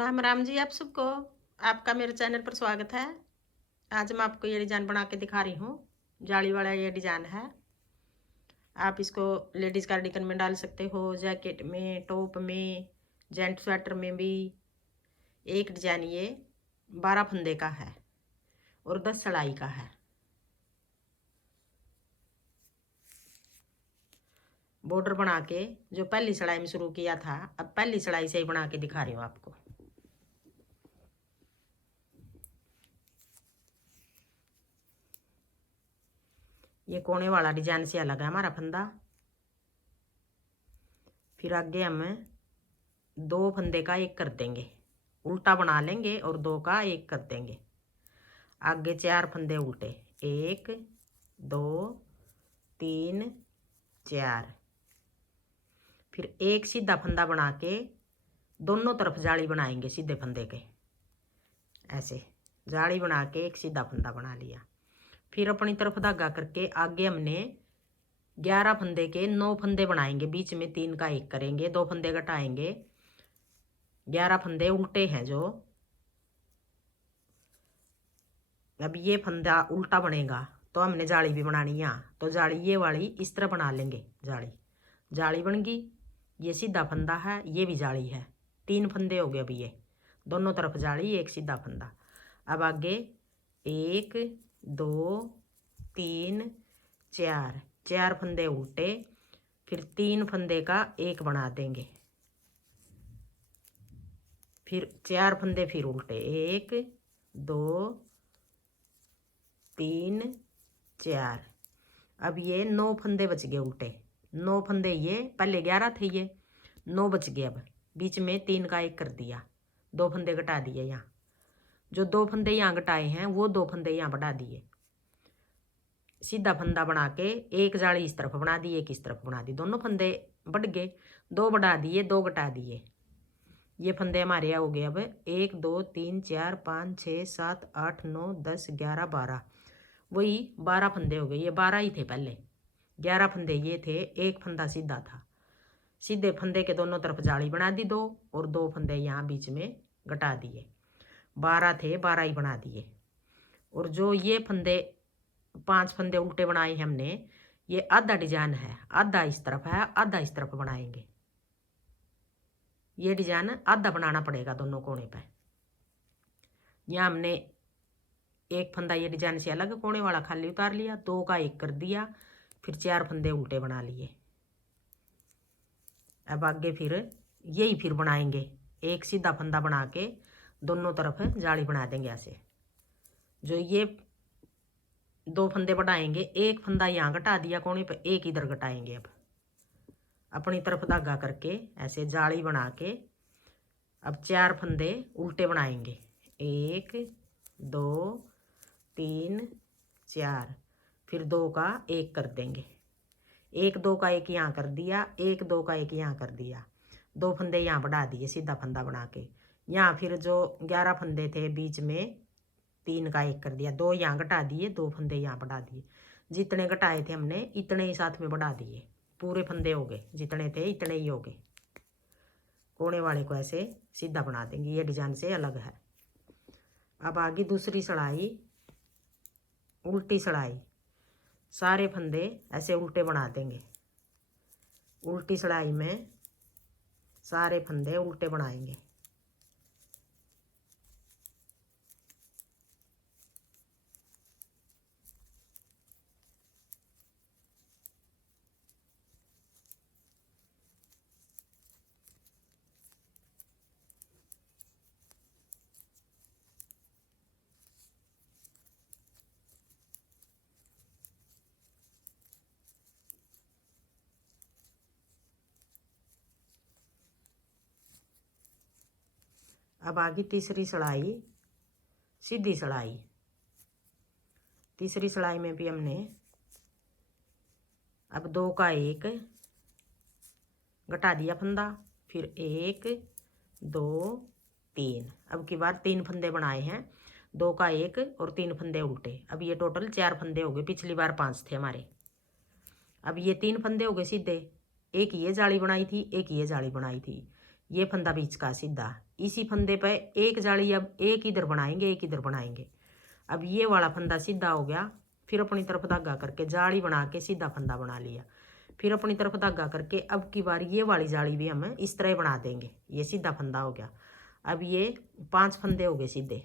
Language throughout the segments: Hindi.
राम राम जी आप सबको। आपका मेरे चैनल पर स्वागत है। आज मैं आपको ये डिज़ाइन बना के दिखा रही हूँ। जाली वाला ये डिज़ाइन है। आप इसको लेडीज़ कार्डिगन में डाल सकते हो, जैकेट में, टॉप में, जेंट स्वेटर में भी। एक डिज़ाइन ये 12 फंदे का है और 10 सिलाई का है। बॉर्डर बना के जो पहली सिलाई में शुरू किया था, अब पहली सिलाई से ही बना के दिखा रही हूँ आपको। ये कोने वाला डिजाइन से अलग है हमारा फंदा। फिर आगे हम 2 फंदे का एक कर देंगे, उल्टा बना लेंगे और 2 का एक कर देंगे। आगे 4 फंदे उल्टे, 1 2 3 4। फिर एक सीधा फंदा बना के दोनों तरफ जाली बनाएंगे सीधे फंदे के। ऐसे जाली बना के एक सीधा फंदा बना लिया। फिर अपनी तरफ धागा करके आगे हमने 11 फंदे के 9 फंदे बनाएंगे, बीच में 3 का एक करेंगे, 2 फंदे घटाएंगे। 11 फंदे उल्टे हैं जो। अब ये फंदा उल्टा बनेगा तो हमने जाली भी बनानी है यहाँ। तो जाली ये वाली इस तरह बना लेंगे। जाली बन गई। ये सीधा फंदा है, ये भी जाली है। 3 फंदे हो गए। अभी ये दोनों तरफ जाली, एक सीधा फंदा। अब आगे 1 2 3 4, 4 फंदे उल्टे। फिर 3 फंदे का एक बना देंगे। फिर 4 फंदे फिर उल्टे, 1 2 3 4। अब ये 9 फंदे बच गए उल्टे। 9 फंदे ये पहले 11 थे, ये 9 बच गए। अब बीच में 3 का एक कर दिया, 2 फंदे घटा दिए। यहाँ जो 2 फंदे यहाँ घटाए हैं वो 2 फंदे यहाँ बढ़ा दिए। सीधा फंदा बना के एक जाली इस तरफ बना दी, एक इस तरफ बना दी। दोनों फंदे बढ़ गए, 2 बढ़ा दिए, 2 घटा दिए। ये फंदे हमारे यहाँ हो गए। अब 1 2 3 4 5 6 7 8 9 10 11 12, वही 12 फंदे हो गए। ये 12 ही थे पहले, 11 फंदे ये थे, एक फंदा सीधा था। सीधे फंदे के दोनों तरफ जाली बना दी 2, और 2 फंदे यहाँ बीच में घटा दिए। 12 थे, 12 ही बना दिए। और जो ये फंदे 5 फंदे उल्टे बनाए हमने, ये आधा डिजाइन है, आधा इस तरफ है, आधा इस तरफ बनाएंगे। ये डिजाइन आधा बनाना पड़ेगा दोनों कोने पे। यहाँ हमने एक फंदा ये डिजाइन से अलग कोने वाला खाली उतार लिया, 2 का एक कर दिया। फिर 4 फंदे उल्टे बना लिए। अब आगे फिर यही फिर बनाएंगे, एक सीधा फंदा बना के दोनों तरफ जाली बना देंगे ऐसे। जो ये 2 फंदे बढ़ाएंगे, एक फंदा यहाँ घटा दिया कोने पे, एक इधर घटाएंगे। अब अपनी तरफ धागा करके ऐसे जाली बना के अब 4 फंदे उल्टे बनाएंगे, 1 2 3 4। फिर 2 का एक कर देंगे, 1 2 का एक यहाँ कर दिया, 1 2 का एक यहाँ कर दिया। 2 फंदे यहाँ बढ़ा दिए सीधा फंदा बना के। यहाँ फिर जो 11 फंदे थे बीच में 3 का एक कर दिया, 2 यहाँ घटा दिए, 2 फंदे यहाँ बढ़ा दिए। जितने घटाए थे हमने इतने ही साथ में बढ़ा दिए, पूरे फंदे हो गए। जितने थे इतने ही हो गए। कोने वाले को ऐसे सीधा बना देंगे, ये डिजाइन से अलग है। अब आगे दूसरी सिलाई, उल्टी सिलाई। सारे फंदे ऐसे उल्टे बना देंगे। उल्टी सिलाई में सारे फंदे उल्टे बनाएंगे। अब आगे तीसरी सिलाई, सीधी सिलाई। तीसरी सिलाई में भी हमने अब 2 का एक घटा दिया फंदा। फिर 1 2 3, अब की बार 3 फंदे बनाए हैं, 2 का एक और 3 फंदे उल्टे। अब ये टोटल 4 फंदे हो गए, पिछली बार 5 थे हमारे। अब ये 3 फंदे हो गए सीधे। एक ये जाली बनाई थी, एक ये जाली बनाई थी। ये फंदा बीच का सीधा। इसी फंदे पे एक जाली अब एक इधर बनाएंगे, एक इधर बनाएंगे। अब ये वाला फंदा सीधा हो गया, फिर अपनी तरफ धागा करके जाली बना के सीधा फंदा बना लिया, फिर अपनी तरफ धागा करके अब की बार ये वाली जाली भी हम इस तरह बना देंगे। ये सीधा फंदा हो गया। अब ये 5 फंदे हो गए सीधे,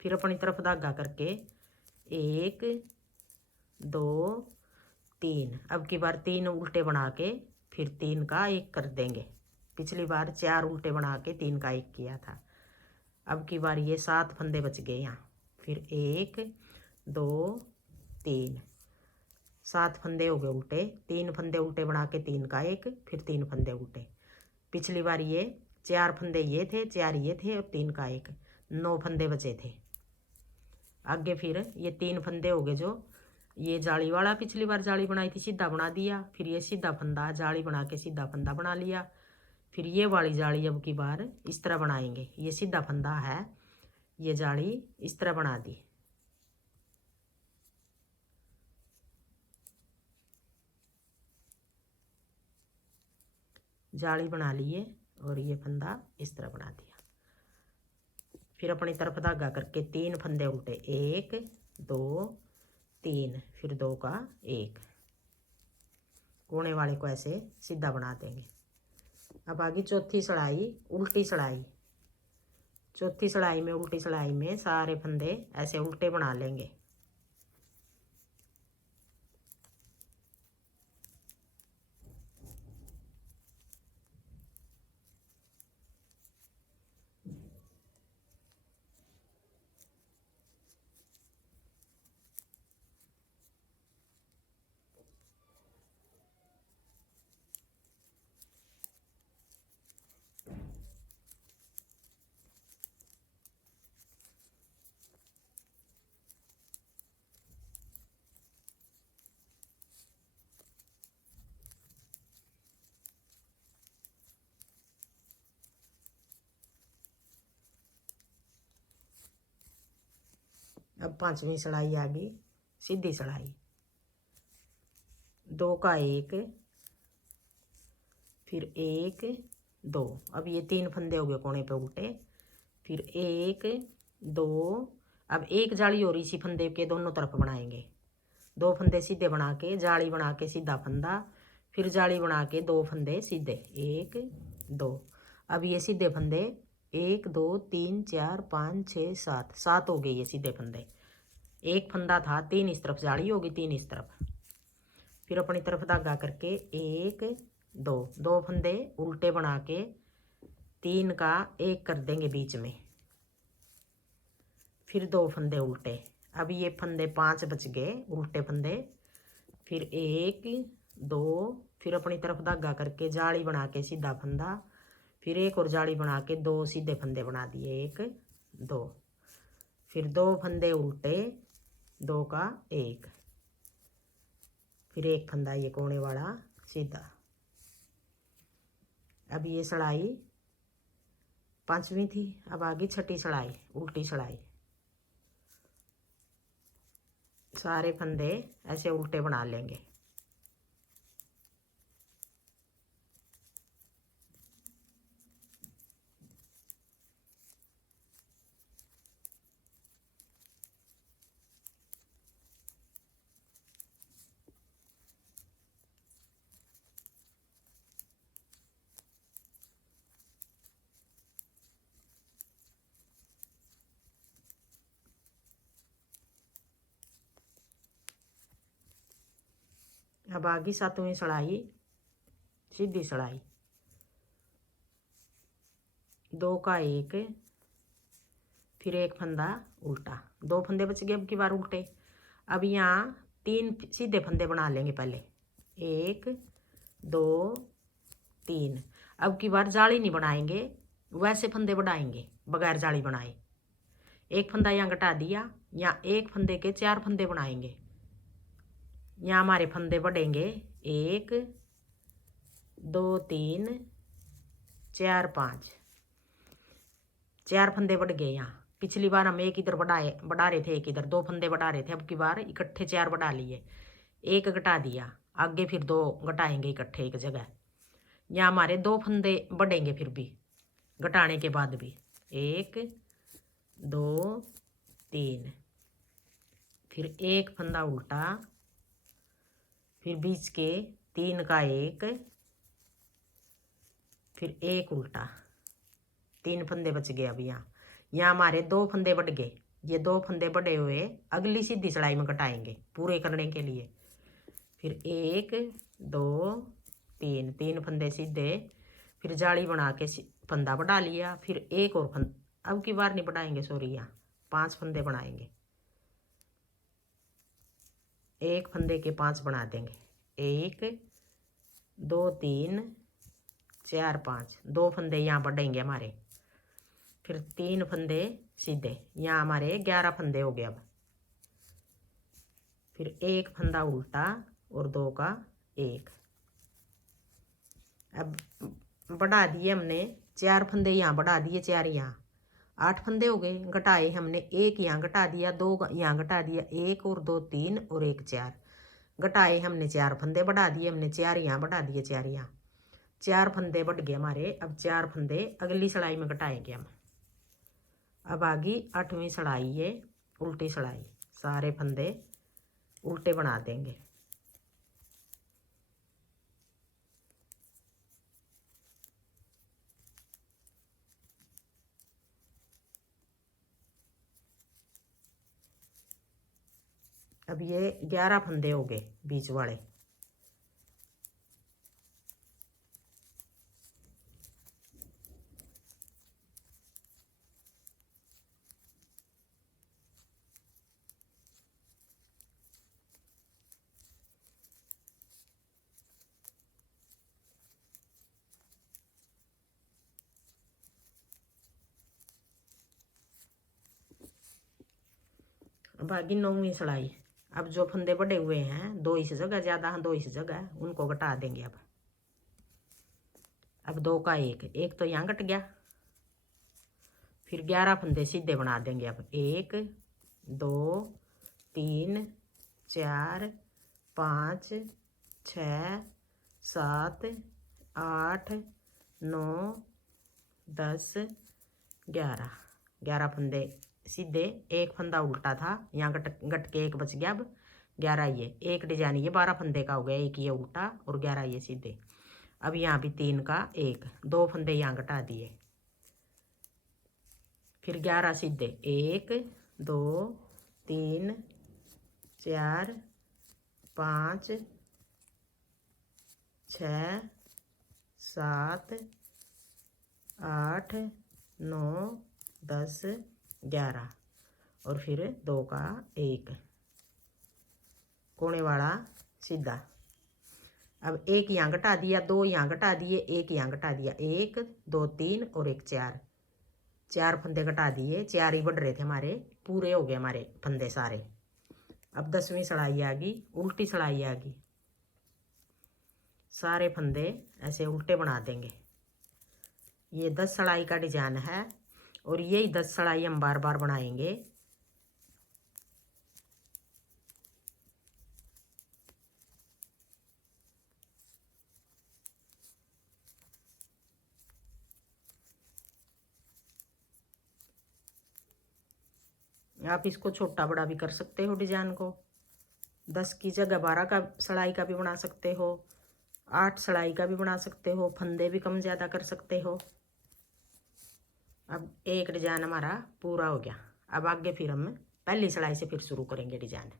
फिर अपनी तरफ धागा करके 1 2 3। अब की बार 3 उल्टे बना के फिर 3 का 1 कर देंगे। पिछली बार 4 उल्टे बना के 3 का 1 किया था। अब की बार ये 7 फंदे बच गए यहाँ, फिर 1 2 3, 7 फंदे हो गए उल्टे। 3 फंदे उल्टे बना के 3 का 1, फिर 3 फंदे उल्टे। पिछली बार ये 4 फंदे ये थे, 4 ये थे और 3 का 1, 9 फंदे बचे थे। आगे फिर ये 3 फंदे हो गए, जो ये जाली वाला पिछली बार जाली बनाई थी सीधा बना दिया, फिर ये सीधा फंदा जाली बना के सीधा फंदा बना लिया, फिर ये वाली जाली अब की बार इस तरह बनाएंगे। ये सीधा फंदा है, ये जाली इस तरह बना दी। जाली बना लिए और ये फंदा इस तरह बना दिया। फिर अपनी तरफ धागा करके 3 फंदे उल्टे, 1 2 3, फिर 2 का 1। कोने वाले को ऐसे सीधा बना देंगे। अब आगे चौथी सड़ाई उल्टी सड़ाई। चौथी सड़ाई में उल्टी सड़ाई में सारे फंदे ऐसे उल्टे बना लेंगे। अब 5वीं सड़ाई आ गई, सीधी सड़ाई। 2 का 1, फिर 1 2। अब ये 3 फंदे हो गए कोने पे उल्टे, फिर 1 2। अब एक जाली और इसी फंदे के दोनों तरफ बनाएंगे। 2 फंदे सीधे बना के जाली बना के सीधा फंदा, फिर जाली बना के 2 फंदे सीधे, 1 2। अब ये सीधे फंदे 1 2 3 4 5 6 7, 7 हो गए ये सीधे फंदे। एक फंदा था, 3 इस तरफ जाली होगी, 3 इस तरफ। फिर अपनी तरफ धागा करके 1 2, 2 फंदे उल्टे बना के 3 का 1 कर देंगे बीच में, फिर 2 फंदे उल्टे। अब ये फंदे 5 बच गए उल्टे फंदे, फिर 1 2, फिर अपनी तरफ धागा करके जाली बना के सीधा फंदा, फिर एक और जाली बना के 2 सीधे फंदे बना दिए, 1 2, फिर 2 फंदे उल्टे, 2 का 1, फिर एक फंदा ये कोने वाला सीधा। अब ये सड़ाई 5वीं थी। अब आगे 6ठी सड़ाई उल्टी सड़ाई। सारे फंदे ऐसे उल्टे बना लेंगे। अब आगे 7वीं सड़ाई सीधी सड़ाई। 2 का 1, फिर एक फंदा उल्टा, 2 फंदे बच गए अब की बार उल्टे। अब यहाँ 3 सीधे फंदे बना लेंगे पहले, 1 2 3। अब की बार जाली नहीं बनाएंगे, वैसे फंदे बढ़ाएंगे बगैर जाली बनाए। एक फंदा यहाँ घटा दिया, यहाँ एक फंदे के 4 फंदे बनाएंगे। यहाँ हमारे फंदे बढ़ेंगे 1 2 3 4 5, 4 फंदे बढ़ गए यहाँ। पिछली बार हम एक इधर बढ़ा रहे थे, एक इधर, 2 फंदे बढ़ा रहे थे। अब की बार इकट्ठे 4 बढ़ा लिए, एक घटा दिया, आगे फिर 2 घटाएंगे इकट्ठे एक जगह। यहाँ हमारे 2 फंदे बढ़ेंगे फिर भी घटाने के बाद भी 1 2 3, फिर एक फंदा उल्टा, फिर बीच के 3 का 1, फिर एक उल्टा, 3 फंदे बच गए। अब यहाँ हमारे 2 फंदे बढ़ गए। ये 2 फंदे बढ़े हुए अगली सीधी चढ़ाई में घटाएंगे पूरे करने के लिए। फिर 1 2 3, 3 फंदे सीधे, फिर जाली बना के फंदा बढ़ा लिया, फिर एक और फंदा, अब की बार नहीं बढ़ाएंगे सॉरी, यहाँ 5 फंदे बनाएंगे, एक फंदे के 5 बना देंगे, 1 2 3 4 5, 2 फंदे यहाँ बढ़ेंगे हमारे, फिर 3 फंदे सीधे, यहाँ हमारे 11 फंदे हो गए। अब फिर एक फंदा उल्टा और 2 का 1। अब बढ़ा दिए हमने 4 फंदे, यहाँ बढ़ा दिए 4, यहाँ 8 फंदे हो गए। घटाए हमने, एक यहाँ घटा दिया, 2 यहाँ घटा दिया, 1 और 2 3 और 1 4, घटाए हमने 4 फंदे, बढ़ा दिए हमने 4 यहाँ, बढ़ा दिए 4 यहाँ, 4 फंदे बढ़ गए हमारे। अब 4 फंदे अगली सड़ाई में घटाएंगे हम। अब आगे 8वीं सड़ाई है उल्टी सड़ाई, सारे फंदे उल्टे बना देंगे। अब ये 11 फंदे हो गए बीच वाले। अब आगे 9वीं सड़ाई। अब जो फंदे बढ़े हुए हैं, 2 इस जगह ज़्यादा हैं, 2 इस जगह, उनको घटा देंगे। अब 2 का 1, एक तो यहाँ घट गया, फिर 11 फंदे सीधे बना देंगे। अब 1 2 3 4 5 6 7 8 9 10 11, 11 फंदे सीधे, एक फंदा उल्टा था, यहाँ घट के एक बच गया। अब 11 ये एक डिजाइन, ये 12 फंदे का हो गया, एक ये उल्टा और 11 ये सीधे। अब यहाँ भी 3 का 1, 2 फंदे यहाँ घटा दिए, फिर 11 सीधे, 1 2 3 4 5 6 7 8 9 10 11 और फिर 2 का 1 कोने वाला सीधा। अब एक यहाँ घटा दिया, 2 यहाँ घटा दिए, एक यहाँ घटा दिया, 1 2 3 और 1 4, 4 फंदे घटा दिए, 4 ही बढ़ रहे थे हमारे, पूरे हो गए हमारे फंदे सारे। अब 10वीं सड़ाई आ गई, उल्टी सड़ाई आ गई, सारे फंदे ऐसे उल्टे बना देंगे। ये 10 सड़ाई का डिजाइन है और यही 10 सड़ाई हम बार बार बनाएंगे। आप इसको छोटा बड़ा भी कर सकते हो डिजाइन को, 10 की जगह 12 का सड़ाई का भी बना सकते हो, 8 सड़ाई का भी बना सकते हो, फंदे भी कम ज़्यादा कर सकते हो। अब एक डिजाइन हमारा पूरा हो गया। अब आगे फिर हम पहली सड़ाई से फिर शुरू करेंगे डिजाइन।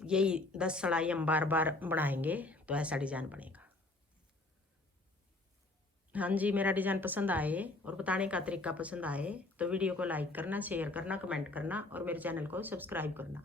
यही 10 सड़ाई हम बार बार बनाएंगे तो ऐसा डिजाइन बनेगा। हाँ जी, मेरा डिजाइन पसंद आए और बताने का तरीका पसंद आए तो वीडियो को लाइक करना, शेयर करना, कमेंट करना और मेरे चैनल को सब्सक्राइब करना।